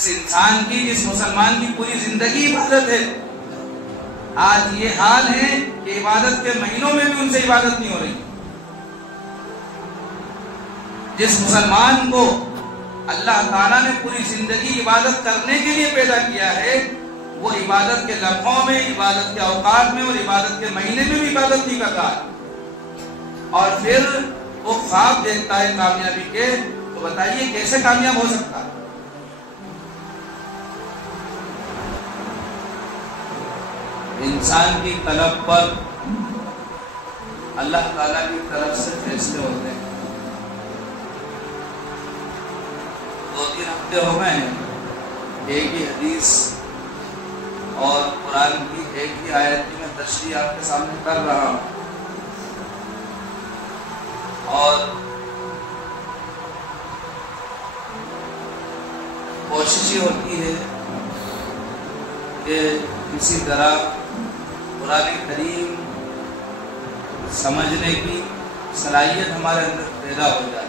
جس انسان کی، جس مسلمان کی پوری زندگی عبادت ہے، آج یہ حال ہے کہ عبادت کے مہینوں میں بھی ان سے عبادت نہیں ہو رہی۔ جس مسلمان کو اللہ تعالیٰ نے پوری زندگی عبادت کرنے کے لیے پیدا کیا ہے، وہ عبادت کے لمحوں میں، عبادت کے اوقات میں اور عبادت کے مہینے میں بھی عبادت نہیں کرتا ہے، اور پھر وہ خواب دیکھتا ہے کامیابی کے، تو بتائیے کیسے کامیاب ہو سکتا ہے؟ انسان کی طلب پر اللہ تعالیٰ کی طرف سے فیصلے ہوتے ہیں۔ 2-3 ہفتے ہو گئے ہیں، ایک ہی حدیث اور قرآن کی ایک ہی آیت کی میں تشریح آپ کے سامنے کر رہا ہوں، اور کوشش یہ ہوتی ہے کہ کسی طرح قرآن کریم سمجھنے کی صلاحیت ہمارے اندر پیدا ہو جائے،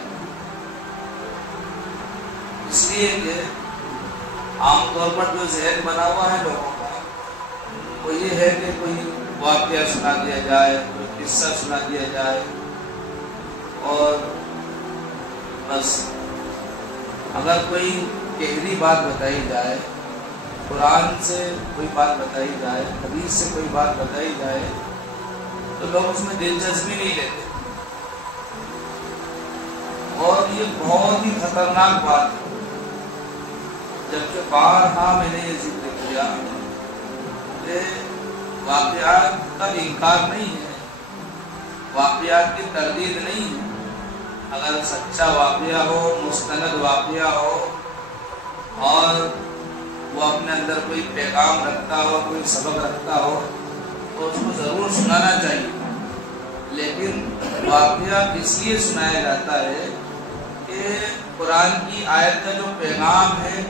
اس لیے کہ عام طور پر جو ذہن بنا ہوا ہے لوگوں کا، وہ یہ ہے کہ کوئی واقعہ سنا دیا جائے، کوئی قصہ سنا دیا جائے، اور بس اگر کوئی گہری بات بتائی جائے، قرآن سے کوئی بات بتائی جائے، حدیث سے کوئی بات بتائی جائے، تو لوگ اس میں دلچسپی نہیں لیتے، اور یہ بہت ہی خطرناک بات ہے۔ جبکہ بارہا میں نے یہ ذکر کیا کہ واقعات کا انکار نہیں ہے، واقعات کی تردید نہیں ہے۔ اگر سچا واقعہ ہو، مستند واقعہ ہو، اور وہ اپنے اندر کوئی پیغام رکھتا ہو، کوئی سبق رکھتا ہو، تو اس کو ضرور سنانا چاہیے، لیکن واقعہ اس لیے سنایا جاتا ہے کہ قرآن کی آیت کا جو پیغام ہے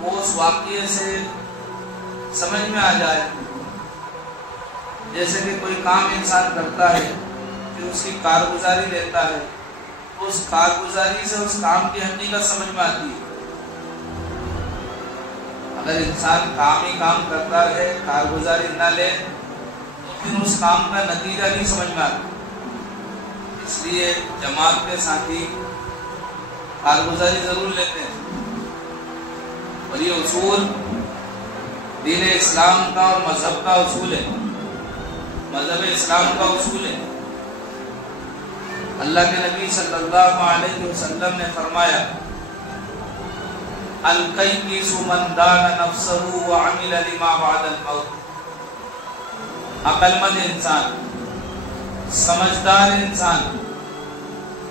وہ اس واقعے سے سمجھ میں آ جائے۔ جیسے کہ کوئی کام انسان کرتا ہے، پھر اس کی کارگزاری لیتا ہے، تو اس کارگزاری سے اس کام کی حقیقت سمجھ میں آتی ہے۔ اگر انسان کام ہی کام کرتا ہے، کارگزاری نہ لے، تو پھر اس کام کا نتیجہ نہیں سمجھ میں آتا۔ اس لیے جماعت کے ساتھی کارگزاری ضرور لیتے ہیں، اور یہ اصول دین اسلام کا اور مذہب کا اصول ہے، مذہب اسلام کا اصول ہے۔ اللہ کے نبی صلی اللہ علیہ وسلم نے فرمایا، القیس من دان نفسہ وعمل لما بعد الموت۔ عقل مند انسان، سمجھدار انسان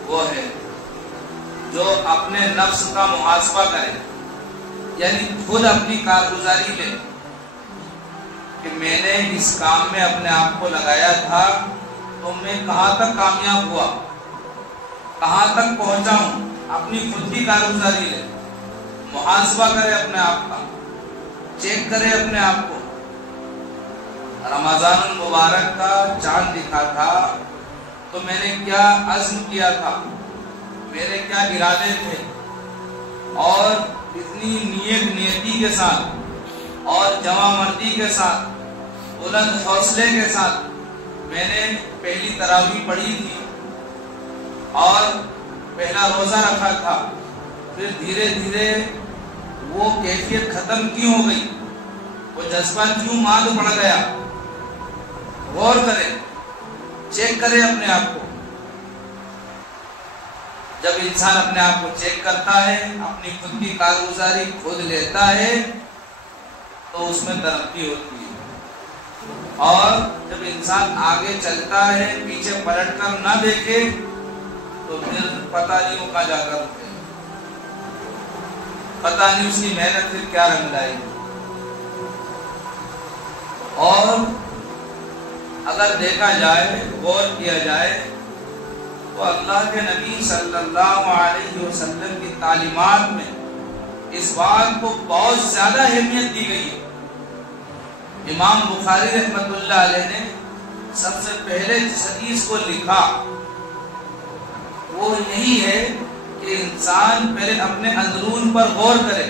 وہ ہے جو اپنے نفس کا محاسبہ کرے، یعنی خود اپنی کارگزاری لے کہ میں نے اس کام میں اپنے آپ کو لگایا تھا، تو میں کہاں تک کامیاب ہوا، کہاں تک پہنچا ہوں، اپنی خود کی کارگزاری لے، محاسبہ کرے اپنے آپ کا، چیک کرے اپنے آپ کو۔ رمضان المبارک کا چاند دکھا تھا تو میں نے کیا عزم کیا تھا، میرے کیا ارادے تھے، اور اتنی نیتی کے ساتھ اور جمع مردی کے ساتھ، بلند حوصلے کے ساتھ میں نے پہلی تراویح پڑھی تھی اور پہلا روزہ رکھا تھا، پھر دھیرے دھیرے وہ کیفیت ختم کیوں ہو گئی، وہ جذبہ کیوں ماد پڑ گیا۔ غور کرے، چیک کرے اپنے آپ کو۔ جب انسان اپنے آپ کو چیک کرتا ہے، اپنی خود کی کارگزاری خود لیتا ہے، تو اس میں ترقی ہوتی ہے، اور جب انسان آگے چلتا ہے، پیچھے پلٹ کر نہ دیکھے، تو پھر پتہ نہیں وہ کہاں جا کر رکے، پتہ نہیں اس کی محنت پھر کیا رنگ لائے گی۔ اور اگر دیکھا جائے، غور کیا جائے، تو اللہ کے نبی صلی اللہ علیہ وسلم کی تعلیمات میں اس بات کو بہت زیادہ اہمیت دی گئی ہے۔ امام بخاری رحمۃ اللہ علیہ نے سب سے پہلے جس حدیث کو لکھا وہ یہی ہے کہ انسان پہلے اپنے اندرون پر غور کرے،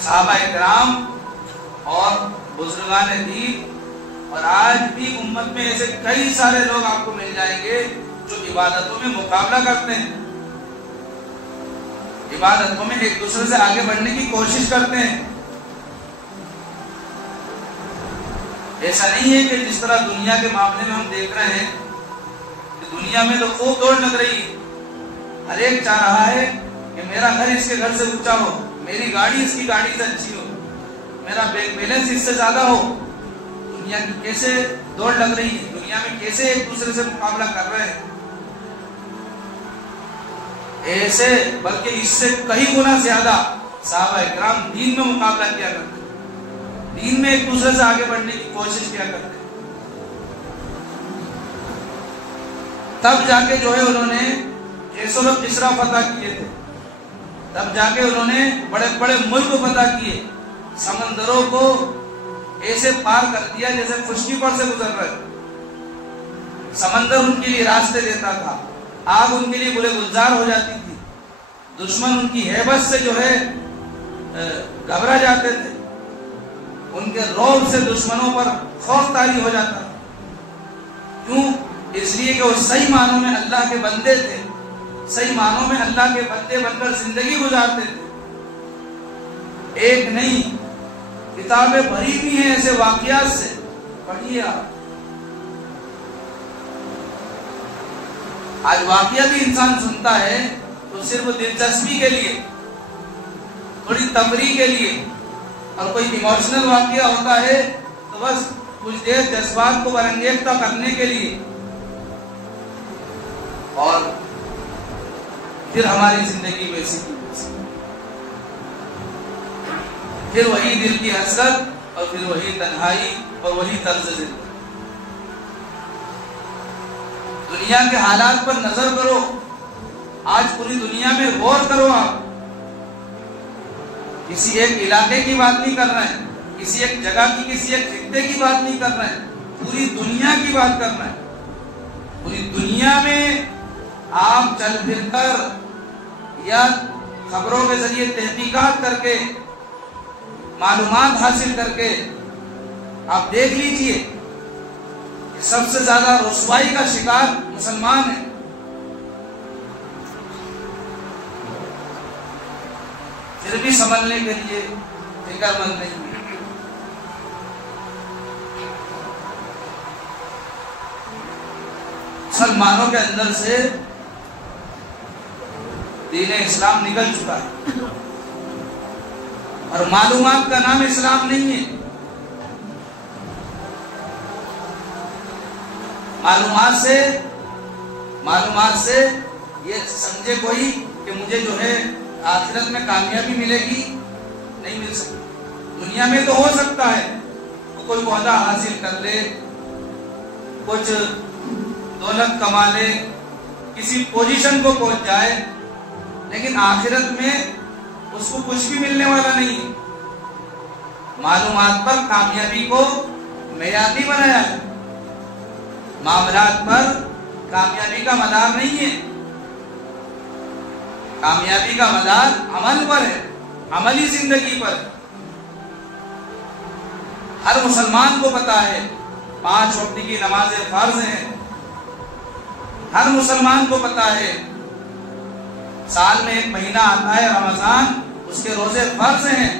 صحابہ اکرام اور بزرگان دین، اور آج بھی امت میں ایسے کئی سارے لوگ آپ کو مل جائیں گے جو عبادتوں میں مقابلہ کرتے ہیں، عبادتوں میں ایک دوسرے سے آگے بڑھنے کی کوشش کرتے ہیں۔ ایسا نہیں ہے کہ جس طرح دنیا کے معاملے میں ہم دیکھ رہے ہیں کہ دنیا میں تو خوب دوڑ لگ رہی ہے، ہر ایک چاہ رہا ہے کہ میرا گھر اس کے گھر سے اونچا ہو، میری گاڑی اس کی گاڑی سے اچھی ہو، میرا بینک بیلنس اس سے زیادہ ہو۔ دنیا کی کیسے دوڑ لگ رہی ہے، دنیا میں کیسے ایک دوسرے سے مقابلہ کر رہے ہیں، ایسے بلکہ اس سے کئی گنا زیادہ صحابہ اکرام دین میں مقابلہ کیا کرتے، دین میں ایک دوسرے سے آگے بڑھنے کی کوشش کیا کرتے۔ تب جا کے جو ہے انہوں نے کیسر و کسرا فتح کیے تھے، تب جا کے انہوں نے بڑے بڑے ملک فتح کیے، سمندروں کو ایسے پار کر دیا جیسے خشکی پر سے گزر رہے، سمندر ان کے لیے راستے دیتا تھا، آگ ان کے لیے گلے گلزار ہو جاتی تھی، دشمن ان کی ہیبت سے جو ہے گھبرا جاتے تھے، ان کے رعب سے دشمنوں پر خوف طاری ہو جاتا تھا۔ کیوں؟ اس لیے کہ وہ صحیح معنوں میں اللہ کے بندے تھے، صحیح معنوں میں اللہ کے بندے بن کر زندگی گزارتے تھے۔ ایک نہیں، کتابیں بھری بھی ہیں ایسے واقعات سے، پڑھیے آپ۔ آج واقعہ بھی انسان سنتا ہے تو صرف دلچسپی کے لیے، تھوڑی تفریح کے لیے، اور کوئی ایموشنل واقعہ ہوتا ہے تو بس کچھ دیر جذبات کو برانگیختہ کرنے کے لیے، اور پھر ہماری زندگی ویسی کی ویسی، پھر وہی دل کی حسرت، اور پھر وہی تنہائی، اور وہی طرز زندگی۔ دنیا کے حالات پر نظر کرو، آج پوری دنیا میں غور کرو آپ، کسی ایک علاقے کی بات نہیں کر رہے ہیں، کسی ایک جگہ کی، کسی ایک خطے کی بات نہیں کر رہے ہیں، پوری دنیا کی بات کر رہے ہیں۔ پوری دنیا میں آپ چل پھر کر یا خبروں کے ذریعے تحقیقات کر کے، معلومات حاصل کر کے آپ دیکھ لیجئے کہ سب سے زیادہ رسوائی کا شکار مسلمان ہیں۔ پھر بھی سنبھلنے کے لیے فکر مند نہیں ہے۔ مسلمانوں کے اندر سے دین اسلام نکل چکا ہے، اور معلومات کا نام اسلام نہیں ہے۔ معلومات سے یہ سمجھے کوئی کہ مجھے جو ہے آخرت میں کامیابی ملے گی، نہیں مل سکتی۔ دنیا میں تو ہو سکتا ہے کوئی عہدہ حاصل کر لے، کچھ دولت کما لے، کسی پوزیشن کو پہنچ جائے، لیکن آخرت میں اس کو کچھ بھی ملنے والا نہیں ہے۔ معلومات پر کامیابی کو معیار نہیں بنایا ہے، معاملات پر کامیابی کا مدار نہیں ہے، کامیابی کا مدار عمل پر ہے، عملی زندگی پر۔ ہر مسلمان کو پتا ہے 5 وقت کی نمازیں فرض ہیں، ہر مسلمان کو پتا ہے سال میں 1 مہینہ آتا ہے رمضان، اس کے روزے فرض ہیں،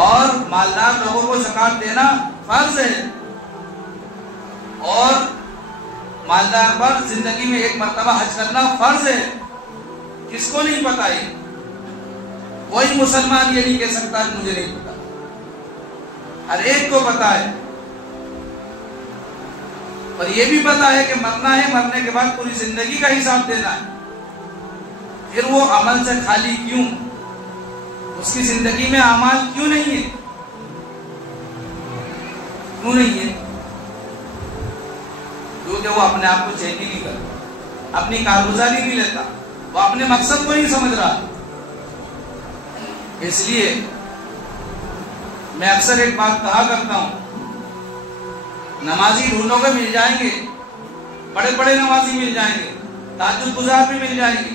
اور مالدار لوگوں کو زکات دینا فرض ہے، اور مالدار پر زندگی میں 1 مرتبہ حج کرنا فرض ہے۔ کس کو نہیں پتا ہے؟ کوئی مسلمان یہ نہیں کہہ سکتا کہ مجھے نہیں پتا، ہر ایک کو پتا ہے، اور یہ بھی پتا ہے کہ مرنا ہے، مرنے کے بعد پوری زندگی کا حساب دینا ہے۔ پھر وہ عمل سے خالی کیوں؟ اس کی زندگی میں اعمال کیوں نہیں ہے؟ کیوں نہیں ہے؟ کیونکہ وہ اپنے آپ کو چیک ہی نہیں کرتا، اپنی کارگزاری نہیں لیتا، وہ اپنے مقصد کو نہیں سمجھ رہا۔ اس لیے میں اکثر ایک بات کہا کرتا ہوں، نمازی ڈھونڈو گے مل جائیں گے، بڑے بڑے نمازی مل جائیں گے، تہجد گزار بھی مل جائیں گے،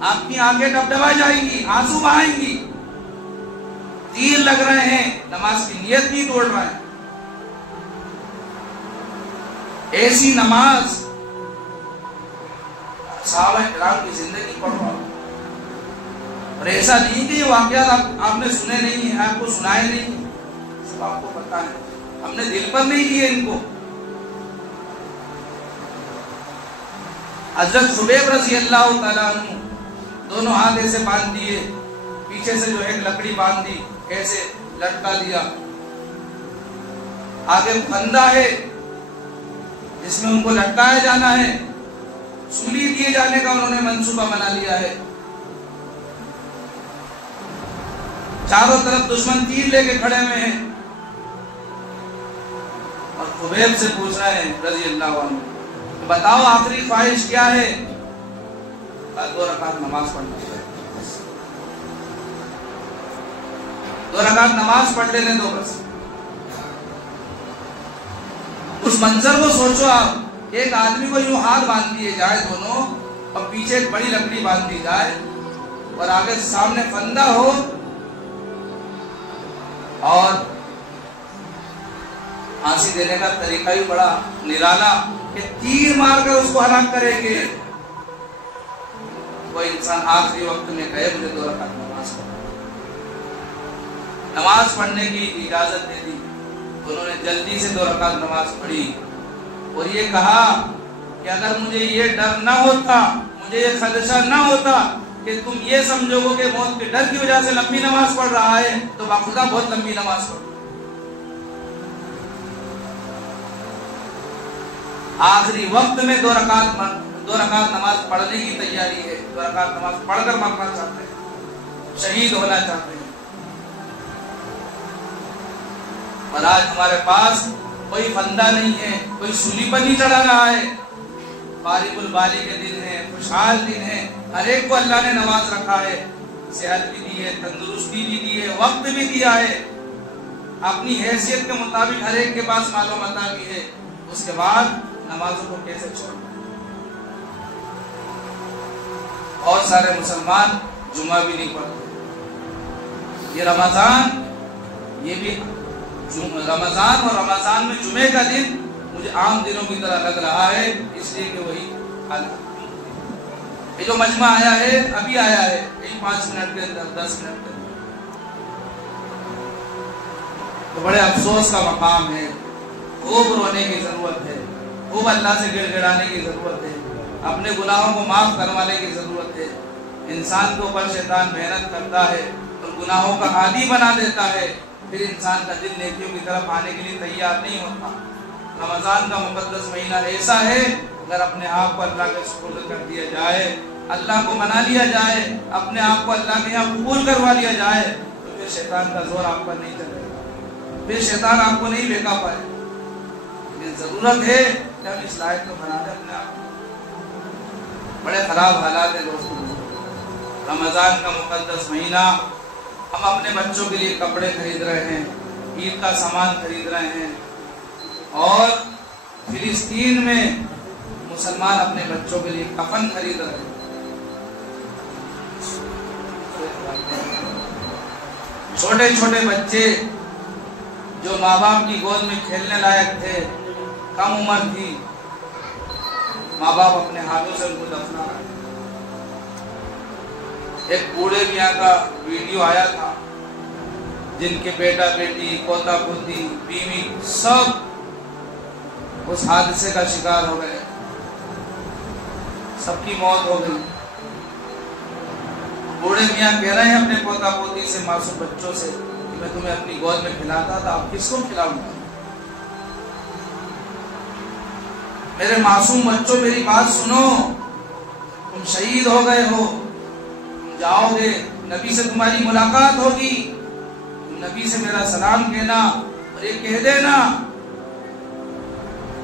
آپ کی آنکھیں ڈبڈبا جائیں گی، آنسو بہائیں گی، تیر لگ رہے ہیں، نماز کی نیت نہیں توڑ رہا ہے. ایسی نماز صحابہ کرام کی زندگی پڑھ رہا ہوں. اور ایسا نہیں کہ یہ واقعات آپ نے سنے نہیں ہیں، آپ کو سنائے نہیں، سب آپ کو پتا ہے، ہم نے دل پر نہیں لیے ان کو. حضرت خبیب رضی اللہ تعالیٰ عنہ دونوں ہاتھ ایسے باندھ دیے، پیچھے سے جو ایک لکڑی باندھ دی، ایسے لٹکا دیا، آگے پھندا ہے جس میں ان کو لٹکایا جانا ہے، سولی دیے جانے کا انہوں نے منصوبہ بنا لیا ہے. چاروں طرف دشمن تیر لے کے کھڑے ہوئے ہیں اور خبیب سے پوچھ رہے ہیں رضی اللہ عنہ کہ بتاؤ آخری خواہش کیا ہے؟ 2 رکعت نماز پڑھنا ہے، 2 رکعت نماز پڑھ لینے دو بس. اس منظر کو سوچو آپ، ایک آدمی کو یوں ہاتھ باندھ دیے جائے دونوں اور پیچھے ایک بڑی لکڑی باندھ دی جائے اور آگے سامنے فندہ ہو اور پھانسی دینے کا طریقہ ہی بڑا نرالا کہ تیر مار کر اس کو ہلاک کریں گے. کوئی انسان آخری وقت میں کہے مجھے 2 رکعت نماز پڑھنے کی اجازت دے دی. انہوں نے جلدی سے 2 رکعت نماز پڑھی اور یہ کہا کہ اگر مجھے یہ ڈر نہ ہوتا، مجھے یہ خدشہ نہ ہوتا کہ تم یہ سمجھو گے کہ موت کے ڈر کی وجہ سے لمبی نماز پڑھ رہا ہے، تو باخدا بہت لمبی نماز پڑھ. آخری وقت میں 2 رکعت نماز پڑھنے کی تیاری ہے، 2 رکعت نماز پڑھ کر مرنا چاہتے ہیں، شہید ہونا چاہتے ہیں. اور آج ہمارے پاس کوئی فندہ نہیں ہے، کوئی سولی پر نہیں چڑھا رہا ہے. فارغ البالی کے دن ہیں، خوشحال دن ہیں، ہر ایک کو اللہ نے نواز رکھا ہے، صحت بھی دی ہے، تندرستی بھی دی ہے، وقت بھی دیا ہے، اپنی حیثیت کے مطابق ہر ایک کے پاس مال و متاع بھی ہے. اس کے بعد نمازوں کو کیسے چھوڑنا؟ اور سارے مسلمان جمعہ بھی نہیں پڑھتے. یہ رمضان، یہ بھی رمضان اور رمضان میں جمعے کا دن مجھے عام دنوں کی طرح لگ رہا ہے، اس لیے کہ وہی حالت. یہ جو مجمع آیا ہے ابھی آیا ہے، 5 منٹ کے اندر 10 منٹ کے اندر، تو بڑے افسوس کا مقام ہے. خوب رونے کی ضرورت ہے، خوب اللہ سے گڑ گڑانے کی ضرورت ہے، اپنے گناہوں کو معاف کروانے کی ضرورت ہے. انسان کے اوپر شیطان محنت کرتا ہے اور گناہوں کا عادی بنا دیتا ہے، پھر انسان کا دل نیکیوں کی طرف آنے کے لیے تیار نہیں ہوتا. رمضان کا مقدس مہینہ ایسا ہے، اگر اپنے آپ کو اللہ کے سپرد کر دیا جائے، اللہ کو منا لیا جائے، اپنے آپ کو اللہ کے یہاں قبول کروا لیا جائے، تو پھر شیطان کا زور آپ پر نہیں چلے گا، پھر شیطان آپ کو نہیں بہکا پائے. لیکن ضرورت ہے کہ ہم اس لائق کو بنا دیں اپنے آپ کو. بڑے خراب حالات ہیں دوستوں. رمضان کا مقدس مہینہ، ہم اپنے بچوں کے لیے کپڑے خرید رہے ہیں، عید کا سامان خرید رہے ہیں، اور فلسطین میں مسلمان اپنے بچوں کے لیے کفن خرید رہے ہیں. چھوٹے چھوٹے بچے جو ماں باپ کی گود میں کھیلنے لائق تھے، کم عمر تھی، ماں باپ اپنے ہاتھوں سے ان کو دفنا رہے ہیں. ایک بوڑھے میاں کا ویڈیو آیا تھا جن کے بیٹا بیٹی، پوتا پوتی، بیوی سب اس حادثے کا شکار ہو گئے، سب کی موت ہو گئی. بوڑھے میاں کہہ رہے ہیں اپنے پوتا پوتی سے، معصوم بچوں سے، کہ میں تمہیں اپنی گود میں کھلاتا تھا، اب کس کو کھلاؤں گا؟ میرے معصوم بچوں میری بات سنو، تم شہید ہو گئے ہو، جاؤ گے، نبی سے تمہاری ملاقات ہوگی، تم نبی سے میرا سلام کہنا اور یہ کہہ دینا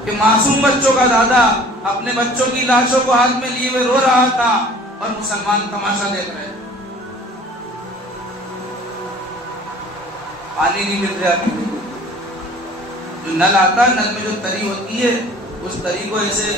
کہ معصوم بچوں کا دادا اپنے بچوں کی لاشوں کو ہاتھ میں لیے ہوئے رو رہا تھا اور مسلمان تماشا دیکھ رہے. پانی نہیں مل رہا، جو نل آتا، نل میں جو تری ہوتی ہے، اس تری کو ایسے